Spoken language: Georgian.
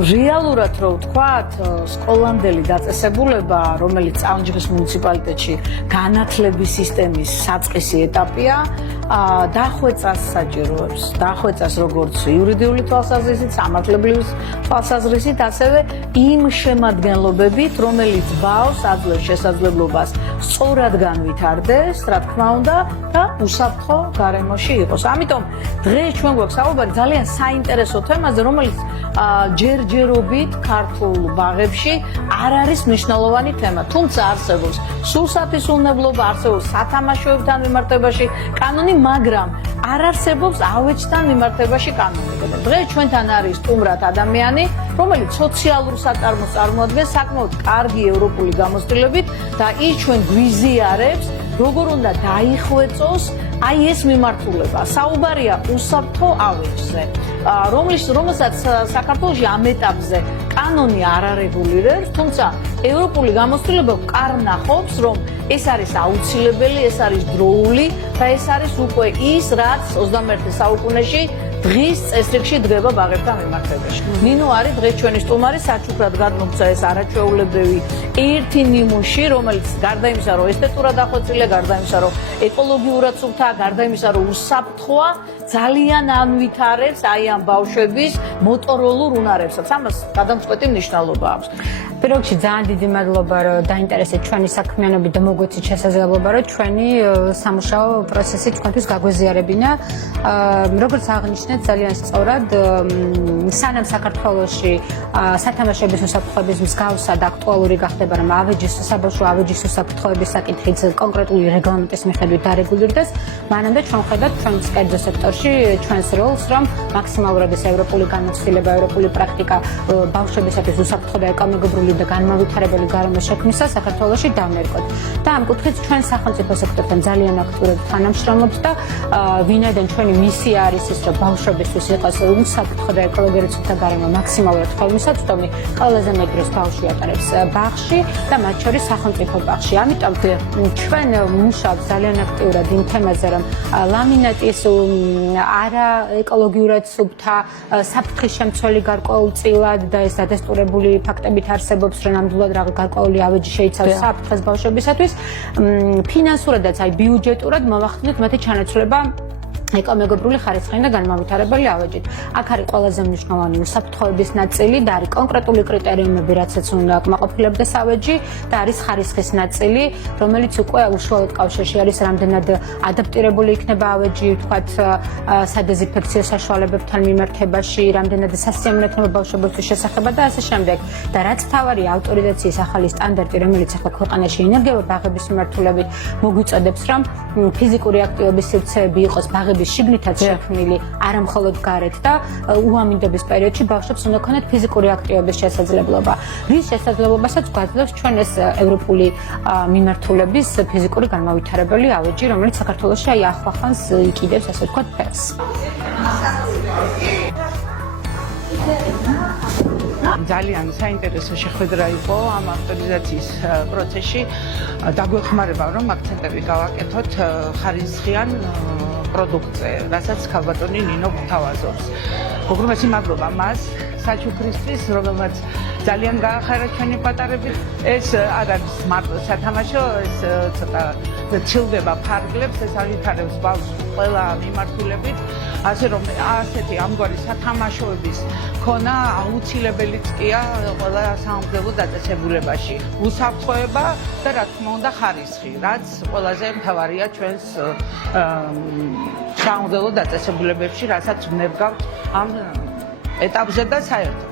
რეალურად რო ვთქვათ, სკოლამდელი დაწესებულება, რომელიც წალენჯიხის მუნიციპალიტეტში განათლების სისტემის საწყისი ეტაპია, დახვეწას საჭიროებს, დახვეწას როგორც იურიდიული თვალსაზრისით, სამართლებრივი თვალსაზრისით, ასევე იმ შემადგენლობებით, რომელიც ბავშვს აძლევს შესაძლებლობას სწორად განვითარდეს, რა თქმა უნდა, და უსაფრთხო გარემოში იყოს. ამიტომ დღეს ჩვენ გვაქვს საუბარი ძალიან საინტერესო თემაზე, რომელიც ჯერჯერობით ქართულ ბაღებში არ არის მნიშვნელოვანი თემა, თუმცა არსებობს სულსათისუნებლობა, არსებობს სათამაშოებთან მიმართებაში კანონი, მაგრამ არ არსებობს ავეჯთან მიმართებაში კანონი. დღეს ჩვენთან არის სტუმრად ადამიანი, რომელიც სოციალურ საწარმოს წარმოადგენს საკმაოდ კარგი ევროპული გამოცდილებით და ის ჩვენ გვიზიარებს, როგორ უნდა დაიხვეწოს აი ეს მიმართულება. საუბარია უსაფრთხო ავეჯზე, რომელსაც საქართველოში ამ ეტაპზე კანონი არ არეგულირებს, თუმცა ევროპული გამოცდილება კარნახობს, რომ ეს არის აუცილებელი, ეს არის დროული და ეს არის უკვე ის, რაც 21 საუკუნეში დღის წესრიგში დგება ბაღებთან მიმართებაში. ნინო არის დღეს ჩვენი სტუმარი, საჩუქრად გადმოგცა ეს არაჩვეულებრივი ერთი ნიმუში, რომელიც გარდა იმისა, რომ ესთეტურად დახვეწილია, გარდა იმისა, რომ ეკოლოგიურად სუფთაა, გარდა იმისა, რომ უსაფრთხოა, ძალიან ანვითარებს აი ამ ბავშვების მოტოროლურ უნარებსაც. ამას გადამწყვეტი მნიშვნელობა აქვს. პირველ რიგში ძალიან დიდი მადლობა, რომ დაინტერესეთ ჩვენი საქმიანობით და მოგვეცით შესაძლებლობა, რომ ჩვენი სამუშაო პროცესი თქვენთვის გაგვეზიარებინა. როგორც აღნიშნეთ, ძალიან სწორად, სანამ საქართველოში სათამაშოების უსაფრთხოების მსგავსად აქტუალური გახდება, რომ საბავშვო ავეჯის უსაფრთხოების საკითხიც კონკრეტული რეგლამენტის მიხედვით დარეგულირდეს, მანამდე ჩვენ ვხედავთ ჩვენს კერძო სექტორში ჩვენს როლს, რომ მაქსიმალურად ეს ევროპული განმცდილება, ევროპული პრაქტიკა ბავშვებისათვის უსაფრთხო და ეკომეგობრული და განმავითარებელი გარემოს შექმნისა საქართველოში დავნერგოთ. და ამ კუთხით ჩვენ სახელმწიფო სექტორთან ძალიან აქტიურად თანამშრომლობთ და ვინაიდან ჩვენი მისია არის ის, რომ ბავშვებისთვის იყოს უსაფრთხო და ეკოლოგიურად სუფთა გარემო მაქსიმალურად ხელმისაწვდომი, ყველაზე მეტ დროს ბავშვი ატარებს ბაღში და მათ შორის სახელმწიფო ბაღში. ამიტომ ჩვენ მუშაობთ ძალიან აქტიურად იმ თემაზე, რომ ლამინატის არა ეკოლოგიურად სუფთა საფრთხის შემცველი გარკვეულწილად და ეს დადასტურებული ფაქტებით არსებობს, რომ ნამდვილად რაღაც გარკვეული ავეჯი შეიცავს საფრთხეს ბავშვებისათვის, ფინანსურადაც აი ბიუჯეტურად მოვახდინოთ მათი ჩანაცვლება ეკომეგობრული ხარისხიანი და განმავითარებელი ავეჯით. აქ არის ყველაზე მნიშვნელოვანი უსაფრთხოების ნაწილი და არის კონკრეტული კრიტერიუმები, რაცაც უნდა აკმაყოფილებდეს ავეჯი და არის ხარისხის ნაწილი, რომელიც უკვე უშუალოდ კავშირში არის, რამდენად ადაპტირებული იქნება ავეჯი, თქვათ, სადეზინფექციო საშუალებებთან მიმართებაში, რამდენად სასიამოვნო ბავშვებისთვის შესახება და ასე შემდეგ. და რაც მთავარი ავტორიზაციის ახალი სტანდარტი, რომელიც ახლა ქვეყანაში ინერგება ბაღების მიმართულებით, მოგვიწოდებს, რომ ფიზიკური აქტივობის სივრცეები იყოს ბაღების შიგნითაც შექმნილი, არა მხოლოდ გარეთ და უამინდობის პერიოდში ბავშვებს უნდა ქონდეთ ფიზიკური აქტივობის შესაძლებლობა. რის შესაძლებლობასაც გვაძლევს ჩვენ ეს ევროპული მიმართულების ფიზიკური განმავითარებელი ავეჯი, რომელიც საქართველოში აი ახლახანს იყიდებს, ასე ვთქვათ, ფერს. ძალიან საინტერესო შეხვედრა იყო ამ ავტორიზაციის პროცესში. დაგვეხმარება, რომ აქცენტები გავაკეთოთ ხარისხიან პროდუქტზე, რასაც ქალბატონი ნინო გვთავაზობს. უღრმესი მადლობა მას საჩუქრისთვის, რომელმაც ძალიან გაახარა ჩვენი პატარები. ეს არ არის მარტო სათამაშო, ეს ცოტა ჩილდება ფარგლებს, ეს ავითარებს ბავშვს ყველა მიმართულებით, ასე რომ ასეთი ამგვარი სათამაშოების ქონა აუცილებელიც კია ყველა სამომხდელო დაწესებულებაში. უსაფრთხოება და რა თქმა უნდა ხარისხი, რაც ყველაზე მთავარია ჩვენს სამომხდელო დაწესებულებებში, რასაც ვნებგავთ ამ ეტაპზე და საერთოდ.